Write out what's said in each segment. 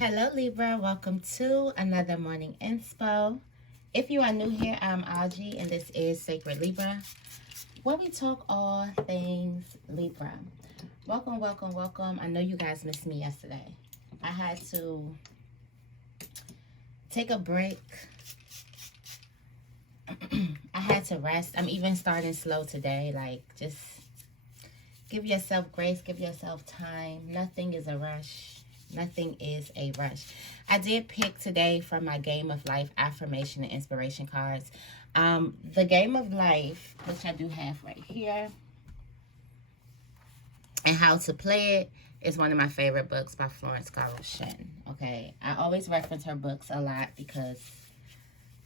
Hello Libra, welcome to another morning inspo. If you are new here, I'm Auji and this is Sacred Libra, where we talk all things Libra. Welcome, welcome, welcome. I know you guys missed me yesterday. I had to take a break. I had to rest. I'm even starting slow today. Like, just give yourself grace, give yourself time. Nothing is a rush. Nothing is a rush. I did pick today from my Game of Life affirmation and inspiration cards. The Game of Life, which I do have right here, and How to Play It is one of my favorite books by Florence Scarlett. Okay, I always reference her books a lot because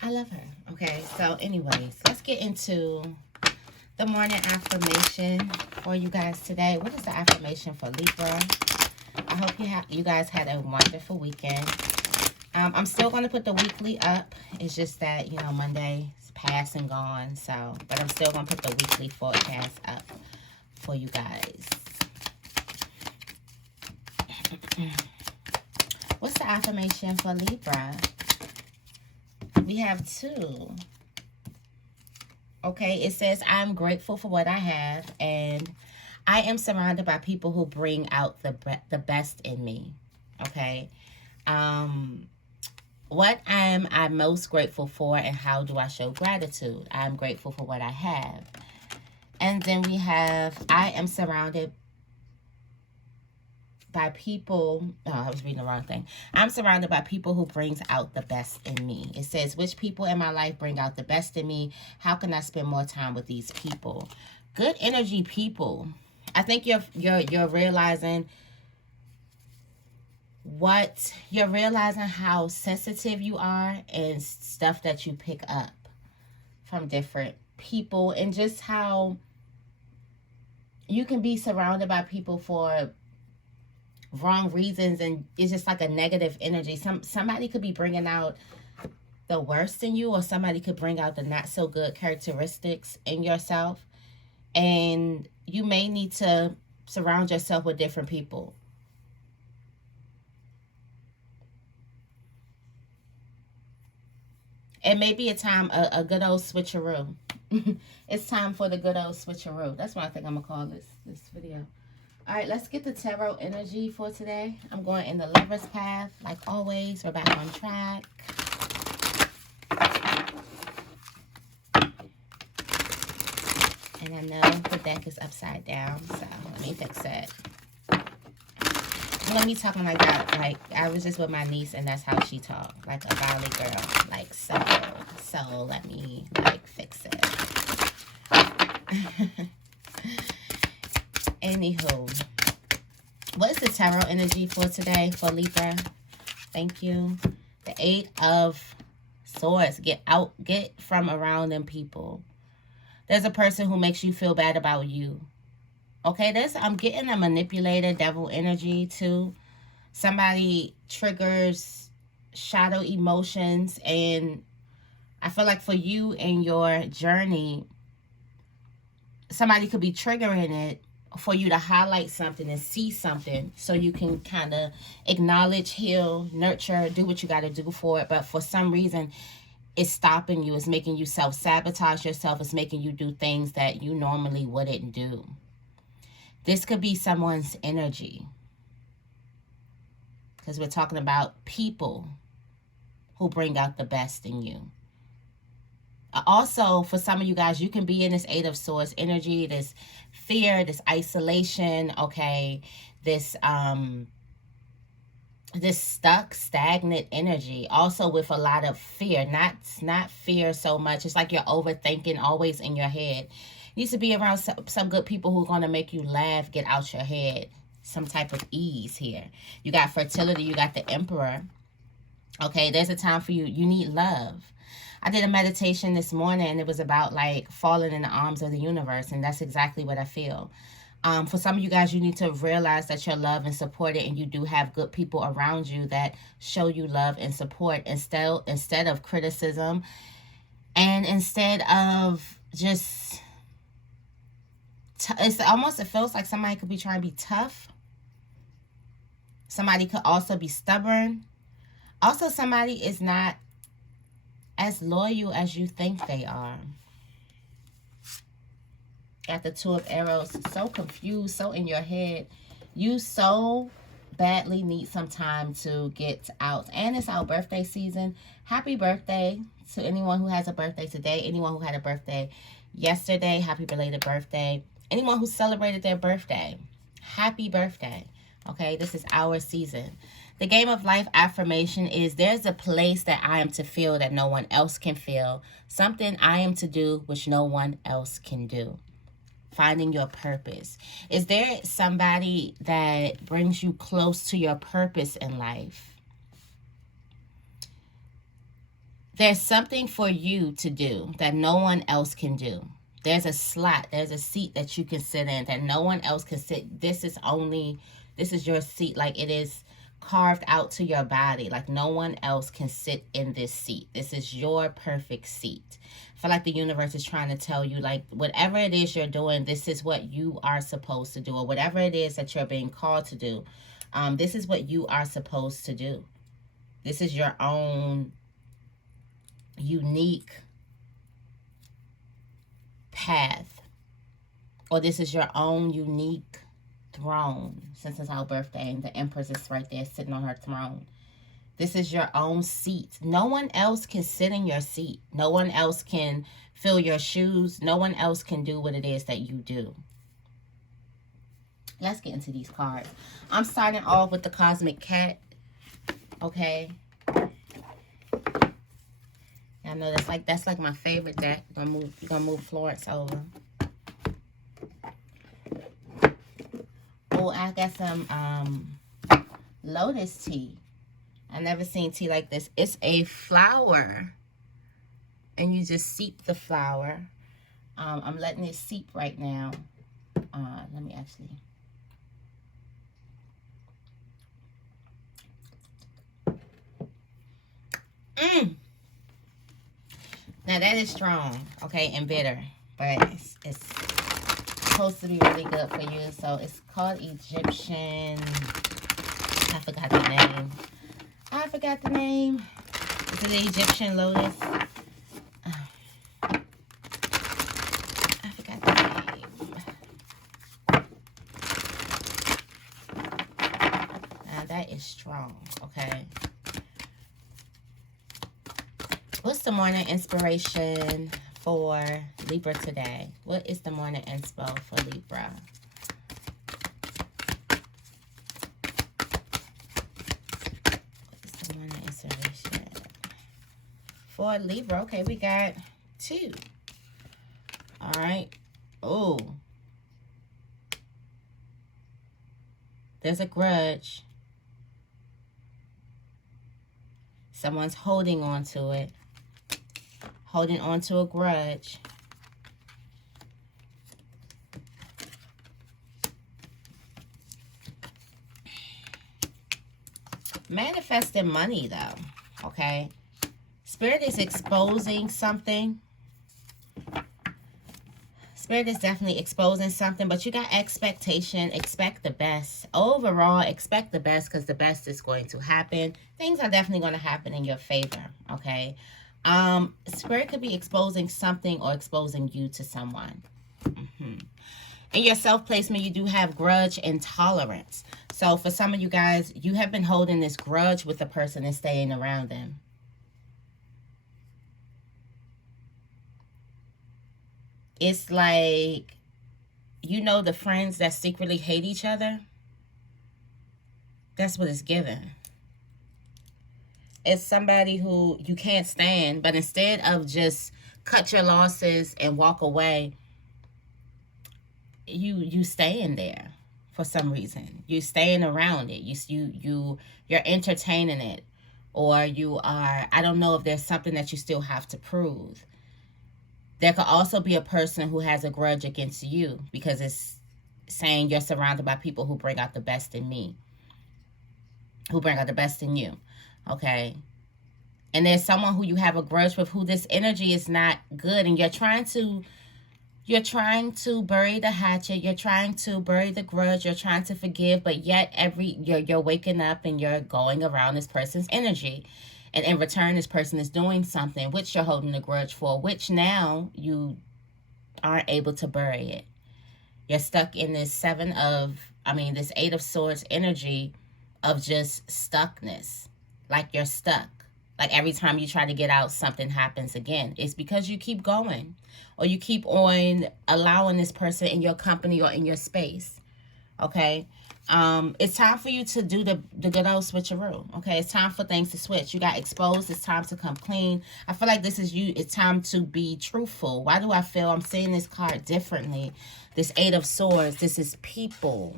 I love her. Okay, so anyways, let's get into the morning affirmation for you guys today. What is the affirmation for Libra? I hope you guys had a wonderful weekend. I'm still going to put the weekly up. It's just that, you know, Monday is past and gone. So, but I'm still going to put the weekly forecast up for you guys. What's the affirmation for Libra? We have 2. Okay, it says, I'm grateful for what I have, and I am surrounded by people who bring out the best in me. Okay. What am I most grateful for, and how do I show gratitude? I'm grateful for what I have. And then we have, I am surrounded by people. Oh, I was reading the wrong thing. I'm surrounded by people who brings out the best in me. It says, which people in my life bring out the best in me? How can I spend more time with these people? Good energy people. I think you're realizing how sensitive you are and stuff that you pick up from different people, and just how you can be surrounded by people for wrong reasons, and it's just like a negative energy. Somebody could be bringing out the worst in you, or somebody could bring out the not so good characteristics in yourself, and you may need to surround yourself with different people. It may be a time, a good old switcheroo. It's time for the good old switcheroo. That's what I think I'm going to call this video. All right, let's get the tarot energy for today. I'm going in the Lover's path. Like always, we're back on track. And I know the deck is upside down, so let me fix it. Let me talking like that. Like, I was just with my niece, and that's how she talked. Like a valley girl. Like, so let me, like, fix it. Anywho, what is the tarot energy for today for Libra? Thank you. The 8 of Swords. Get from around them people. There's a person who makes you feel bad about you. Okay, I'm getting a manipulator, devil energy too. Somebody triggers shadow emotions, and I feel like for you and your journey, somebody could be triggering it for you to highlight something and see something so you can kind of acknowledge, heal, nurture, do what you got to do for it. But for some reason, it's stopping you. It's making you self-sabotage yourself. It's making you do things that you normally wouldn't do. This could be someone's energy, because we're talking about people who bring out the best in you. Also, for some of you guys, you can be in this 8 of Swords energy, this fear, this isolation, okay, this stuck, stagnant energy. Also with a lot of fear, not fear so much. It's like you're overthinking, always in your head. You need to be around some good people who are going to make you laugh, get out your head. Some type of ease here. You got fertility, you got the Emperor. Okay, there's a time for you. You need love. I did a meditation this morning, and it was about like falling in the arms of the universe, and that's exactly what I feel. For some of you guys, you need to realize that you're loved and supported, and you do have good people around you that show you love and support instead of criticism, and instead of just it feels like somebody could be trying to be tough. Somebody could also be stubborn. Also, somebody is not as loyal as you think they are. Got the Two of Arrows. So confused, so in your head. You so badly need some time to get out. And it's our birthday season. Happy birthday to anyone who has a birthday today. Anyone who had a birthday yesterday. Happy belated birthday. Anyone who celebrated their birthday. Happy birthday. Okay, this is our season. The game of life affirmation is there's a place that I am to feel that no one else can feel. Something I am to do which no one else can do. Finding your purpose. Is there somebody that brings you close to your purpose in life? There's something for you to do that no one else can do. There's a slot, there's a seat that you can sit in that no one else can sit. This is your seat, like it is carved out to your body. Like no one else can sit in this seat. This is your perfect seat. I feel like the universe is trying to tell you, like, whatever it is you're doing, this is what you are supposed to do. Or whatever it is that you're being called to do, this is what you are supposed to do. This is your own unique path. Or this is your own unique throne. Since it's our birthday and the Empress is right there sitting on her throne. This is your own seat. No one else can sit in your seat. No one else can fill your shoes. No one else can do what it is that you do. Let's get into these cards. I'm starting off with the Cosmic Cat. Okay. I know that's like my favorite deck. You're gonna move Florence over. Oh, I got some lotus tea. I never seen tea like this. It's a flower. And you just seep the flower. I'm letting it seep right now. Let me actually. Now that is strong, okay, and bitter. But it's supposed to be really good for you. So it's called Egyptian. I forgot the name. Is it the Egyptian lotus? I forgot the name. Now that is strong, okay. What's the morning inspiration for Libra today? What is the morning inspo for Libra? For Libra, okay, we got 2. All right. Oh. There's a grudge. Someone's holding on to it. Holding on to a grudge. Manifesting money, though. Okay. Spirit is exposing something. Spirit is definitely exposing something, but you got expectation. Expect the best. Overall, expect the best because the best is going to happen. Things are definitely going to happen in your favor, okay? Spirit could be exposing something or exposing you to someone. In your self-placement, you do have grudge and tolerance. So for some of you guys, you have been holding this grudge with the person and staying around them. It's like, you know, the friends that secretly hate each other. That's what it's given. It's somebody who you can't stand, but instead of just cut your losses and walk away, you staying there for some reason. You're staying around it. You're entertaining it, or you are. I don't know if there's something that you still have to prove. There could also be a person who has a grudge against you because it's saying you're surrounded by people who bring out the best in me, who bring out the best in you, okay? And there's someone who you have a grudge with who this energy is not good, and you're trying to You're trying to bury the hatchet. You're trying to bury the grudge. You're trying to forgive, but yet you're waking up and you're going around this person's energy. And in return, this person is doing something which you're holding a grudge for, which now you aren't able to bury it. You're stuck in this this 8 of Swords energy of just stuckness. Like you're stuck. Like every time you try to get out, something happens again. It's because you keep going, or you keep on allowing this person in your company or in your space. Okay? It's time for you to do the good old switcheroo. Okay? It's time for things to switch. You got exposed. It's time to come clean. I feel like this is you. It's time to be truthful. Why do I feel I'm seeing this card differently? This 8 of Swords. This is people.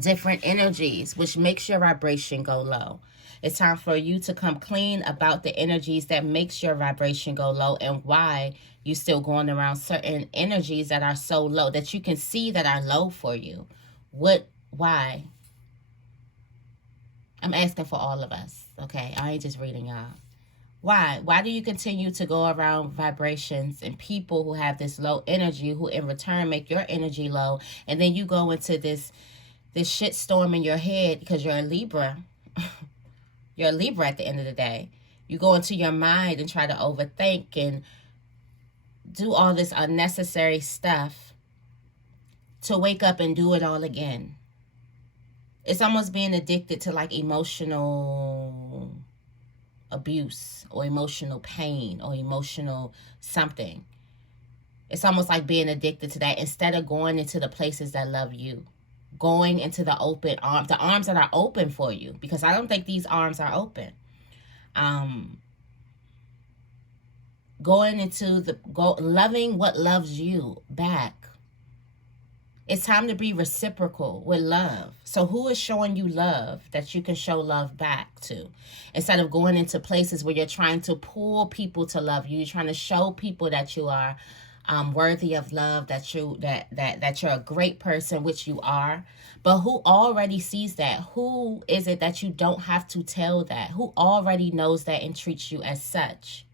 Different energies, which makes your vibration go low. It's time for you to come clean about the energies that makes your vibration go low, and why you still going around certain energies that are so low, that you can see that are low for you. Why? I'm asking for all of us, okay? I ain't just reading y'all. Why? Why do you continue to go around vibrations and people who have this low energy, who in return make your energy low, and then you go into this shit storm in your head because you're a Libra. You're a Libra at the end of the day. You go into your mind and try to overthink and do all this unnecessary stuff to wake up and do it all again. It's almost being addicted to like emotional abuse or emotional pain or emotional something. It's almost like being addicted to that instead of going into the places that love you. Going into the open arms, the arms that are open for you, because I don't think these arms are open. Going into loving what loves you back. It's time to be reciprocal with love. So who is showing you love that you can show love back to? Instead of going into places where you're trying to pull people to love you, you're trying to show people that you are worthy of love, that you're a great person, which you are. But who already sees that? Who is it that you don't have to tell that? Who already knows that and treats you as such?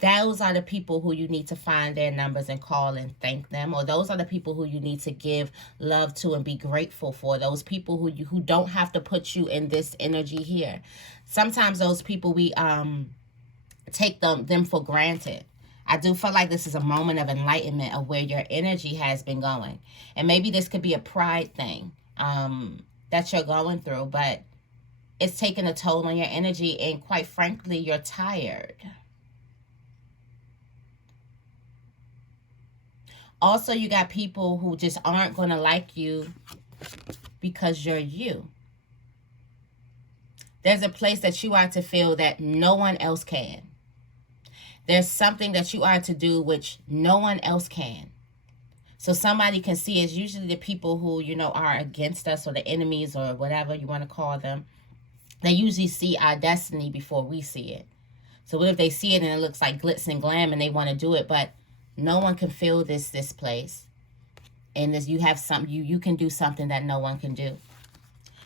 Those are the people who you need to find their numbers and call and thank them. Or those are the people who you need to give love to and be grateful for. Those people who don't have to put you in this energy here. Sometimes those people, we take them for granted. I do feel like this is a moment of enlightenment of where your energy has been going. And maybe this could be a pride thing that you're going through, but it's taking a toll on your energy, and quite frankly, you're tired. Also, you got people who just aren't going to like you because you're you. There's a place that you are to feel that no one else can. There's something that you are to do which no one else can. So somebody can see. It's usually the people who, are against us, or the enemies, or whatever you want to call them. They usually see our destiny before we see it. So what if they see it and it looks like glitz and glam and they want to do it, but no one can feel this place. And you have something, you can do something that no one can do.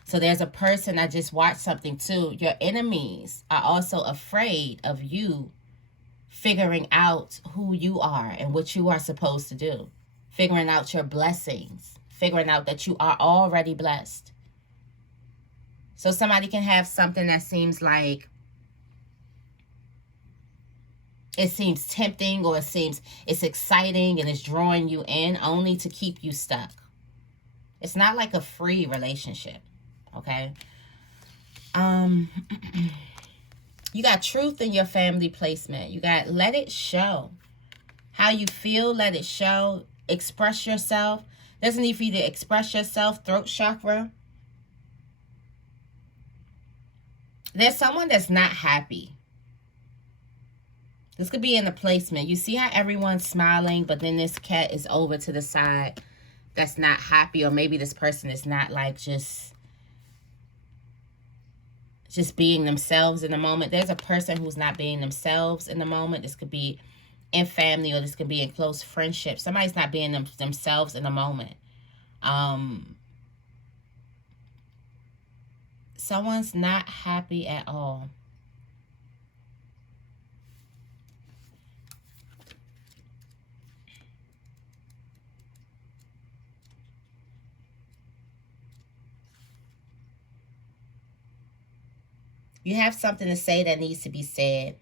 So there's a person, I just watched something too. Your enemies are also afraid of you figuring out who you are and what you are supposed to do. Figuring out your blessings. Figuring out that you are already blessed. So somebody can have something that seems like it seems tempting, or it's exciting and it's drawing you in, only to keep you stuck. It's not like a free relationship, okay? You got truth in your family placement. You got let it show. How you feel, let it show. Express yourself. There's a need for you to express yourself. Throat chakra. There's someone that's not happy. This could be in the placement. You see how everyone's smiling, but then this cat is over to the side that's not happy. Or maybe this person is not like just being themselves in the moment. There's a person who's not being themselves in the moment. This could be in family, or this could be in close friendship. Somebody's not being themselves in the moment. Someone's not happy at all. You have something to say that needs to be said.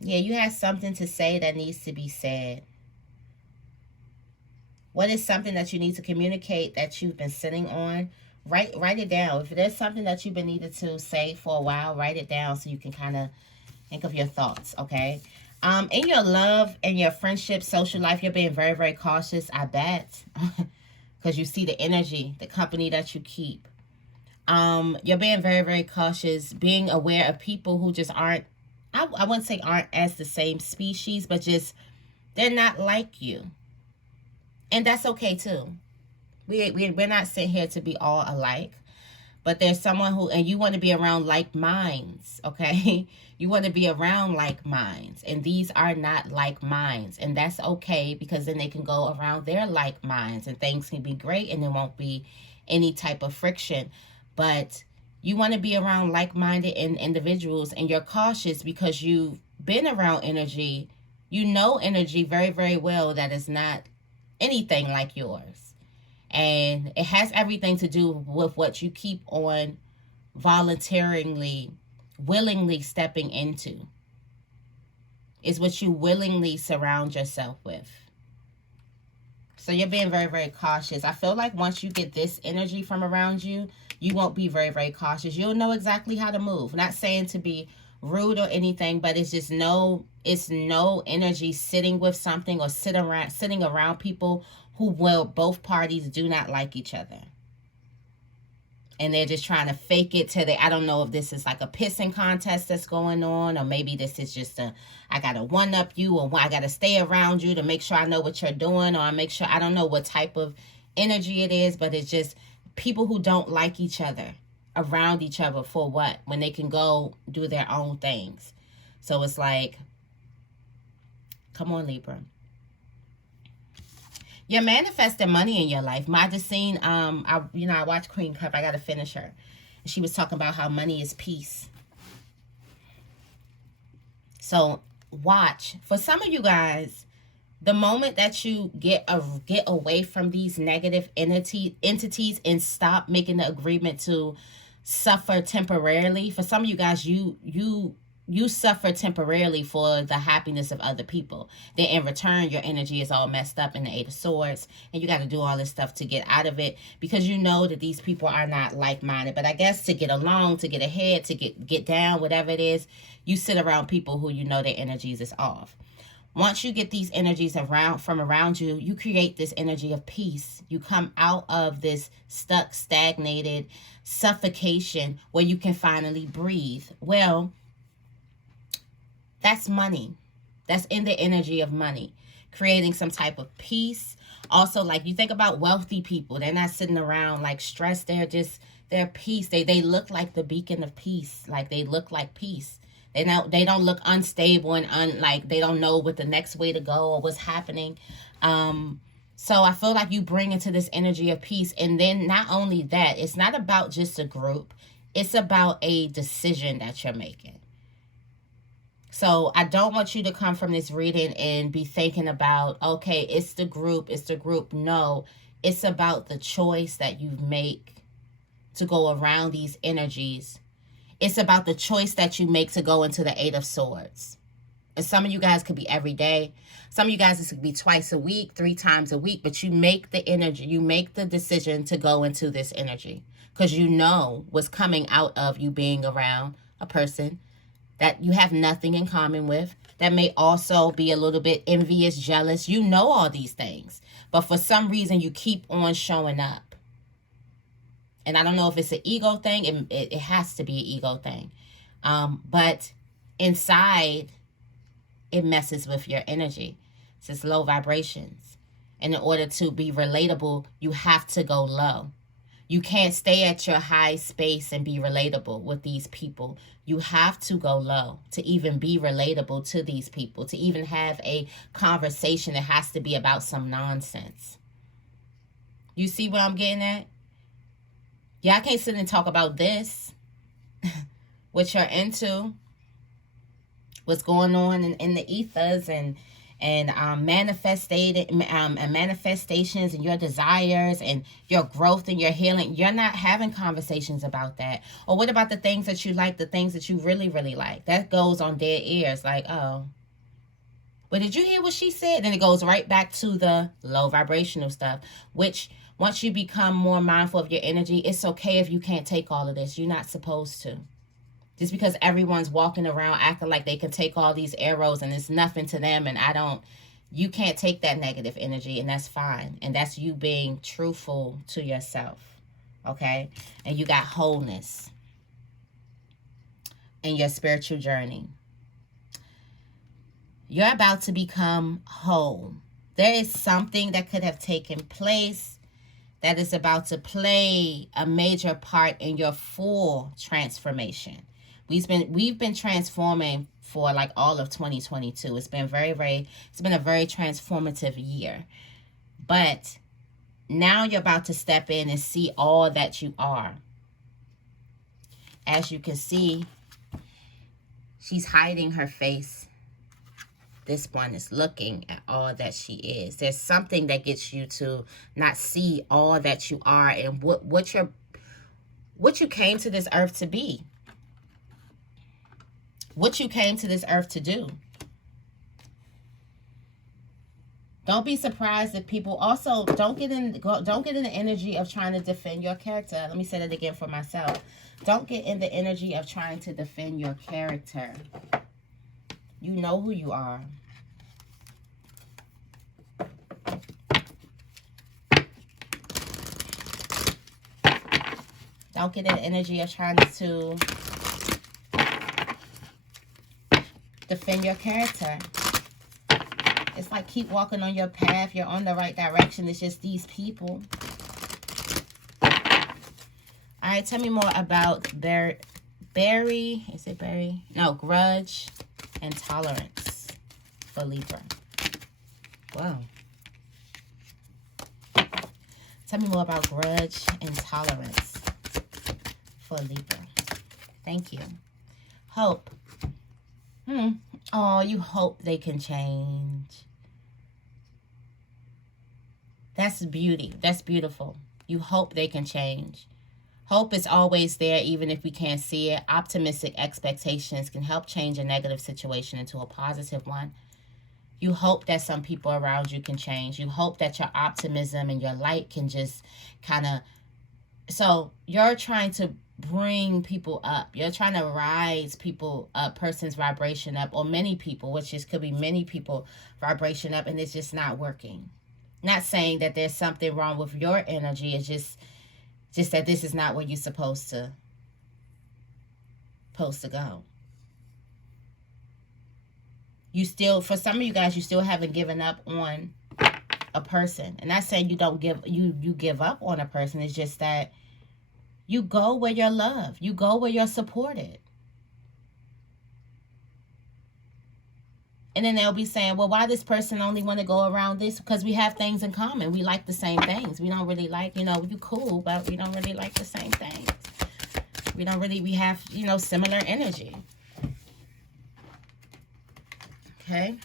Yeah, you have something to say that needs to be said. What is something that you need to communicate that you've been sitting on? Write it down. If there's something that you've been needing to say for a while, write it down so you can kind of think of your thoughts, okay? In your love and your friendship, social life, you're being very, very cautious, I bet. Because you see the energy, the company that you keep. You're being very, very cautious, being aware of people who just aren't, I wouldn't say aren't as the same species, but just, they're not like you. And that's okay too. We're not sitting here to be all alike. But there's someone who, and you want to be around like minds, okay? You want to be around like minds. And these are not like minds. And that's okay, because then they can go around their like minds and things can be great and there won't be any type of friction. But you want to be around like-minded individuals, and you're cautious because you've been around energy. You know energy very, very well that is not anything like yours. And it has everything to do with what you keep on voluntarily, willingly stepping into. Is what you willingly surround yourself with. So you're being very, very cautious. I feel like once you get this energy from around you, you won't be very, very cautious. You'll know exactly how to move. Not saying to be rude or anything, but it's just it's no energy sitting with something or sitting around people who both parties do not like each other. And they're just trying to fake it till I don't know if this is like a pissing contest that's going on, or maybe this is just I got to one-up you, or I got to stay around you to make sure I know what you're doing, or I make sure, I don't know what type of energy it is, but it's just people who don't like each other around each other for what? When they can go do their own things. So it's like, come on, Libra. You're manifesting money in your life. I just seen, I watched Queen Cup. I got to finish her. She was talking about how money is peace. So watch. For some of you guys, the moment that you get away from these negative entities and stop making the agreement to suffer temporarily, for some of you guys, you suffer temporarily for the happiness of other people. Then in return, your energy is all messed up in the Eight of Swords. And you got to do all this stuff to get out of it, because you know that these people are not like-minded. But I guess to get along, to get ahead, to get down, whatever it is, you sit around people who you know their energies is off. Once you get these energies from around you, you create this energy of peace. You come out of this stuck, stagnated suffocation where you can finally breathe. Well, that's money. That's in the energy of money. Creating some type of peace. Also, like, you think about wealthy people. They're not sitting around like stressed. They're peace. They look like the beacon of peace. Like, they look like peace. They don't look unstable and like they don't know what the next way to go or what's happening. So I feel like you bring into this energy of peace. And then not only that, it's not about just a group. It's about a decision that you're making. So I don't want you to come from this reading and be thinking about, okay, it's the group. No, it's about the choice that you make to go around these energies. It's about the choice that you make to go into the Eight of Swords. And some of you guys could be every day. Some of you guys, this could be twice a week, 3 times a week. But you make the energy, you make the decision to go into this energy. Because you know what's coming out of you being around a person that you have nothing in common with. That may also be a little bit envious, jealous. You know all these things. But for some reason, you keep on showing up. And I don't know if it's an ego thing. It has to be an ego thing. But inside, it messes with your energy. It's just low vibrations. And in order to be relatable, you have to go low. You can't stay at your high space and be relatable with these people. You have to go low to even be relatable to these people. To even have a conversation, it has to be about some nonsense. You see what I'm getting at? Yeah, I can't sit and talk about this, what you're into, what's going on in the ethers and and manifestations and your desires and your growth and your healing, you're not having conversations about that. Or what about the things that you like, the things that you really, really like? That goes on dead ears, like, oh, but did you hear what she said? And it goes right back to the low vibrational stuff, which once you become more mindful of your energy, it's okay if you can't take all of this. You're not supposed to. Just because everyone's walking around acting like they can take all these arrows and it's nothing to them, and you can't take that negative energy, and that's fine. And that's you being truthful to yourself, okay? And you got wholeness in your spiritual journey. You're about to become whole. There is something that could have taken place that is about to play a major part in your full transformation. We've been transforming for like all of 2022. It's been a very transformative year. But now you're about to step in and see all that you are. As you can see, she's hiding her face. This one is looking at all that she is. There's something that gets you to not see all that you are and what you came to this earth to be. What you came to this earth to do. Don't be surprised if people also don't get in the energy of trying to defend your character. Let me say that again for myself. Don't get in the energy of trying to defend your character. You know who you are. Don't get in the energy of trying to defend your character. It's like keep walking on your path. You're on the right direction. It's just these people. All right, tell me more about grudge and tolerance for Libra. Wow. Tell me more about grudge and tolerance for Libra. Thank you. Hope. Oh, you hope they can change. That's beauty. That's beautiful. You hope they can change. Hope is always there, even if we can't see it. Optimistic expectations can help change a negative situation into a positive one. You hope that some people around you can change. You hope that your optimism and your light can just kind of... So you're trying to bring people up. You're trying to rise people up, person's vibration up, or many people, which just could be many people vibration up, and it's just not working. Not saying that there's something wrong with your energy. It's just that this is not where you're supposed to go. You still, for some of you guys, you still haven't given up on a person. And not saying you don't you give up on a person. It's just that you go where you're loved. You go where you're supported. And then they'll be saying, well, why this person only want to go around this? Because we have things in common. We like the same things. We don't really like, you cool, but we don't really like the same things. We have, similar energy. Okay.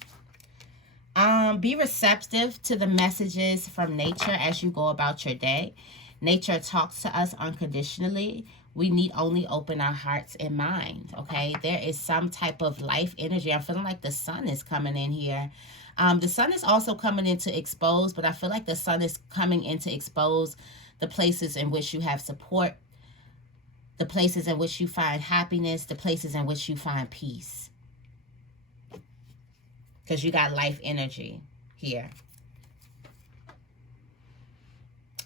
Be receptive to the messages from nature as you go about your day. Nature talks to us unconditionally. We need only open our hearts and minds, okay? There is some type of life energy. I'm feeling like the sun is coming in here. The sun is also coming in to expose, but I feel like the sun is coming in to expose the places in which you have support, the places in which you find happiness, the places in which you find peace. Because you got life energy here.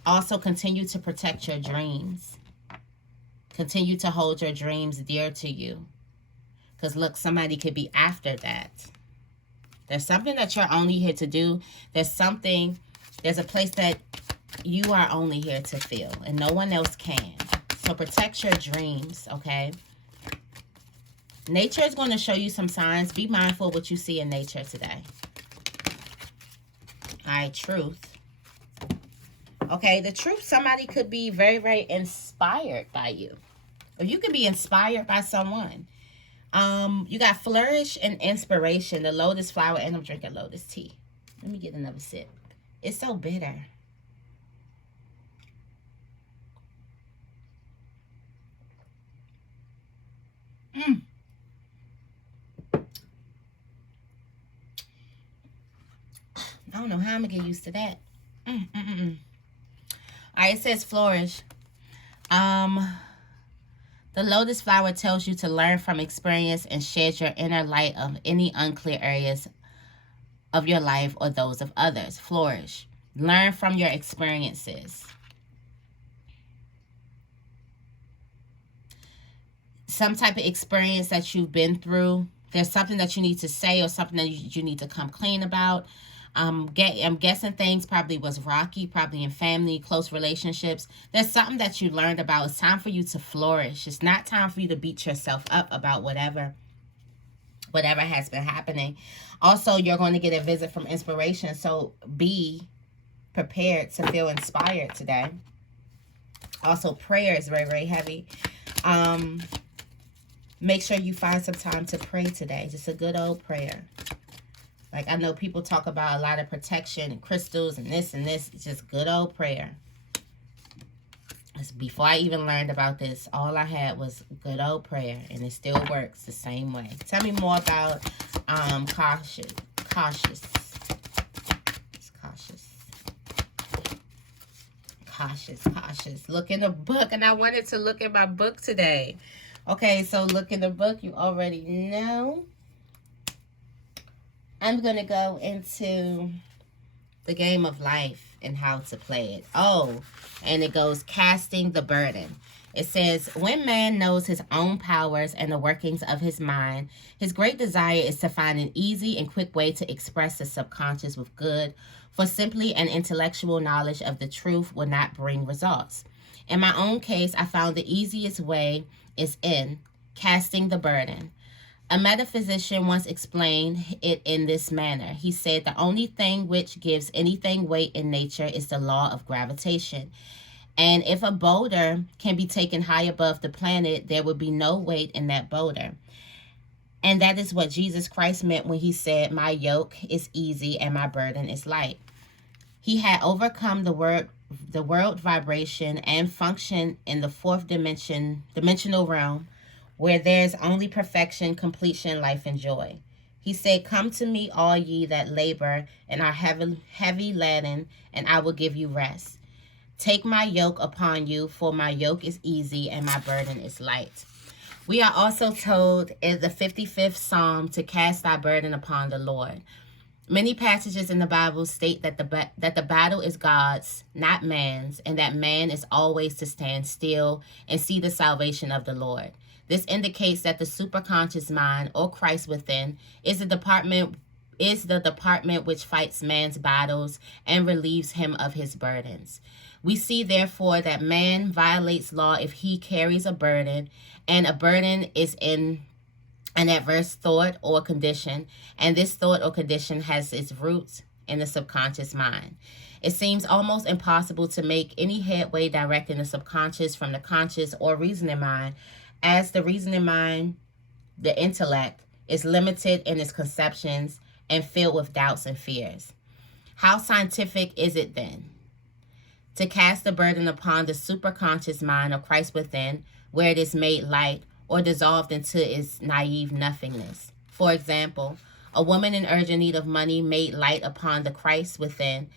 Also, continue to protect your dreams. Continue to hold your dreams dear to you. Because look, somebody could be after that. There's something that you're only here to do. There's a place that you are only here to feel. And no one else can. So protect your dreams, okay? Nature is going to show you some signs. Be mindful of what you see in nature today. All right, truth. Okay, the truth, somebody could be very, very inspired by you. Or you could be inspired by someone. You got flourish and inspiration, the lotus flower, and I'm drinking lotus tea. Let me get another sip. It's so bitter. I don't know how I'm gonna get used to that. All right, it says flourish. The lotus flower tells you to learn from experience and shed your inner light of any unclear areas of your life or those of others. Flourish. Learn from your experiences. Some type of experience that you've been through. There's something that you need to say or something that you need to come clean about. I'm guessing things probably was rocky, probably in family, close relationships. There's something that you learned about. It's time for you to flourish. It's not time for you to beat yourself up about whatever has been happening. Also, you're going to get a visit from inspiration, so be prepared to feel inspired today. Also, prayer is very, very heavy. Make sure you find some time to pray today. Just a good old prayer. Like, I know people talk about a lot of protection and crystals and this and this. It's just good old prayer. Before I even learned about this, all I had was good old prayer, and it still works the same way. Tell me more about cautious. It's cautious. Look in the book, and I wanted to look at my book today. Okay, so look in the book. You already know. I'm going to go into the game of life and how to play it. Oh, and it goes casting the burden. It says, when man knows his own powers and the workings of his mind, his great desire is to find an easy and quick way to express the subconscious with good, for simply an intellectual knowledge of the truth will not bring results. In my own case, I found the easiest way is in casting the burden. A metaphysician once explained it in this manner. He said the only thing which gives anything weight in nature is the law of gravitation. And if a boulder can be taken high above the planet, there would be no weight in that boulder. And that is what Jesus Christ meant when he said, my yoke is easy and my burden is light. He had overcome the world vibration and function in the fourth dimensional realm, where there's only perfection, completion, life, and joy. He said, come to me, all ye that labor and are heavy laden, and I will give you rest. Take my yoke upon you, for my yoke is easy and my burden is light. We are also told in the 55th Psalm to cast our burden upon the Lord. Many passages in the Bible state that the battle is God's, not man's, and that man is always to stand still and see the salvation of the Lord. This indicates that the superconscious mind, or Christ within, is the department which fights man's battles and relieves him of his burdens. We see, therefore, that man violates law if he carries a burden, and a burden is in an adverse thought or condition, and this thought or condition has its roots in the subconscious mind. It seems almost impossible to make any headway directing the subconscious from the conscious or reasoning mind, as the reasoning mind, the intellect, is limited in its conceptions and filled with doubts and fears. How scientific is it then to cast the burden upon the superconscious mind of Christ within, where it is made light or dissolved into its naive nothingness? For example, a woman in urgent need of money made light upon the Christ within,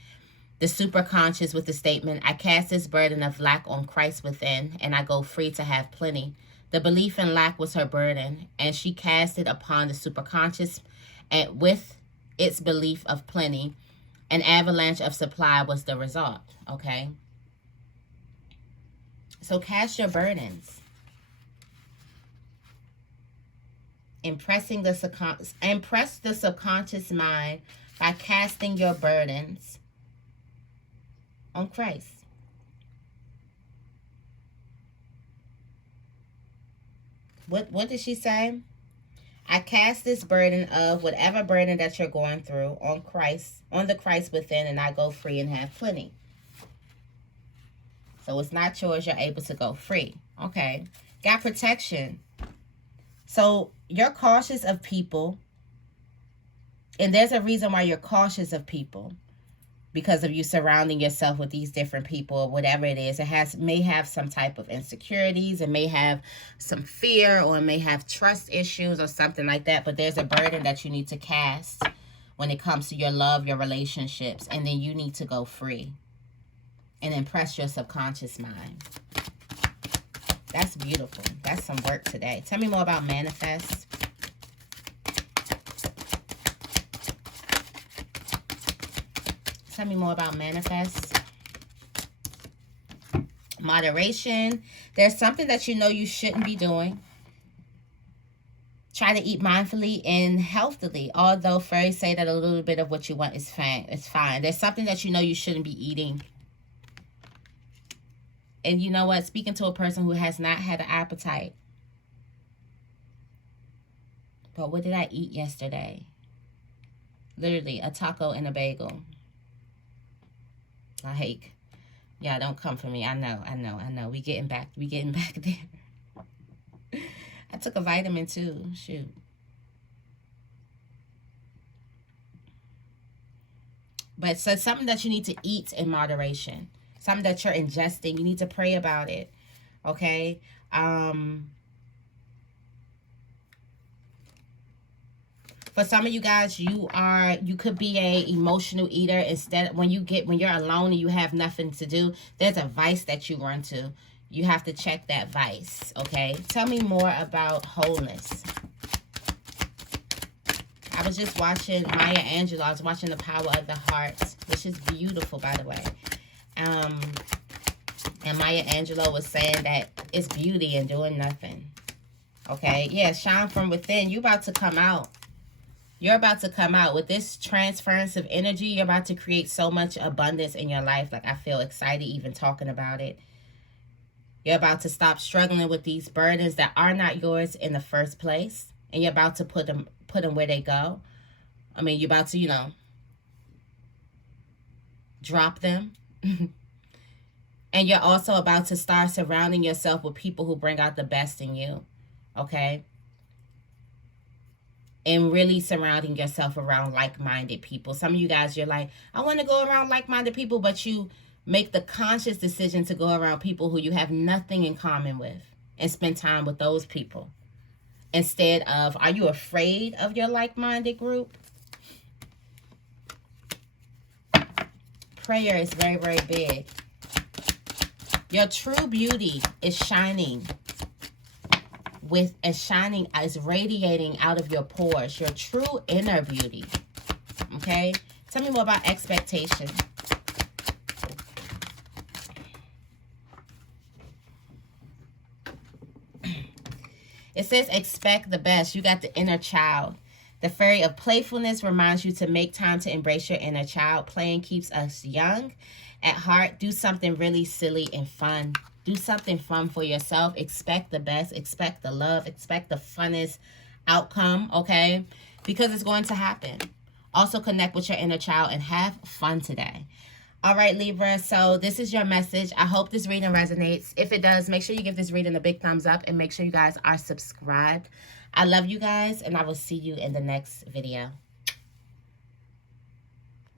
the superconscious, with the statement, I cast this burden of lack on Christ within, and I go free to have plenty. The belief in lack was her burden, and she cast it upon the superconscious, and with its belief of plenty, an avalanche of supply was the result. Okay? So cast your burdens. Impress the subconscious mind by casting your burdens on Christ. What did she say? I cast this burden of whatever burden that you're going through on Christ, on the Christ within, and I go free and have plenty. So it's not yours, you're able to go free. Okay. Got protection. So you're cautious of people. And there's a reason why you're cautious of people. Because of you surrounding yourself with these different people, or whatever it is. It may have some type of insecurities. It may have some fear, or it may have trust issues or something like that. But there's a burden that you need to cast when it comes to your love, your relationships. And then you need to go free and impress your subconscious mind. That's beautiful. That's some work today. Tell me more about manifest. Tell me more about manifest. Moderation. There's something that you know you shouldn't be doing. Try to eat mindfully and healthily. Although fairies say that a little bit of what you want is fine. It's fine. There's something that you know you shouldn't be eating. And you know what? Speaking to a person who has not had an appetite. But what did I eat yesterday? Literally, a taco and a bagel. Like, yeah, don't come for me. I know. We getting back there. I took a vitamin too. Shoot. But so something that you need to eat in moderation. Something that you're ingesting. You need to pray about it. Okay? For some of you guys, you could be a emotional eater. Instead, when you're alone and you have nothing to do, there's a vice that you run to. You have to check that vice, okay? Tell me more about wholeness. I was just watching Maya Angelou. I was watching The Power of the Heart, which is beautiful, by the way. And Maya Angelou was saying that it's beauty in doing nothing. Okay? Yeah, shine from within. You're about to come out. You're about to come out with this transference of energy. You're about to create so much abundance in your life. Like, I feel excited even talking about it. You're about to stop struggling with these burdens that are not yours in the first place. And you're about to put them where they go. I mean, you're about to, drop them. And you're also about to start surrounding yourself with people who bring out the best in you. Okay? And really surrounding yourself around like-minded people. Some of you guys, you're like, I want to go around like-minded people, but you make the conscious decision to go around people who you have nothing in common with and spend time with those people. Instead of, are you afraid of your like-minded group? Prayer is very, very big. Your true beauty is shining. Is radiating out of your pores, your true inner beauty. Okay? Tell me more about expectation. It says expect the best. You got the inner child. The fairy of playfulness reminds you to make time to embrace your inner child. Playing keeps us young at heart. Do something really silly and fun. Do something fun for yourself. Expect the best. Expect the love. Expect the funnest outcome, okay? Because it's going to happen. Also connect with your inner child and have fun today. All right, Libra, so this is your message. I hope this reading resonates. If it does, make sure you give this reading a big thumbs up and make sure you guys are subscribed. I love you guys, and I will see you in the next video.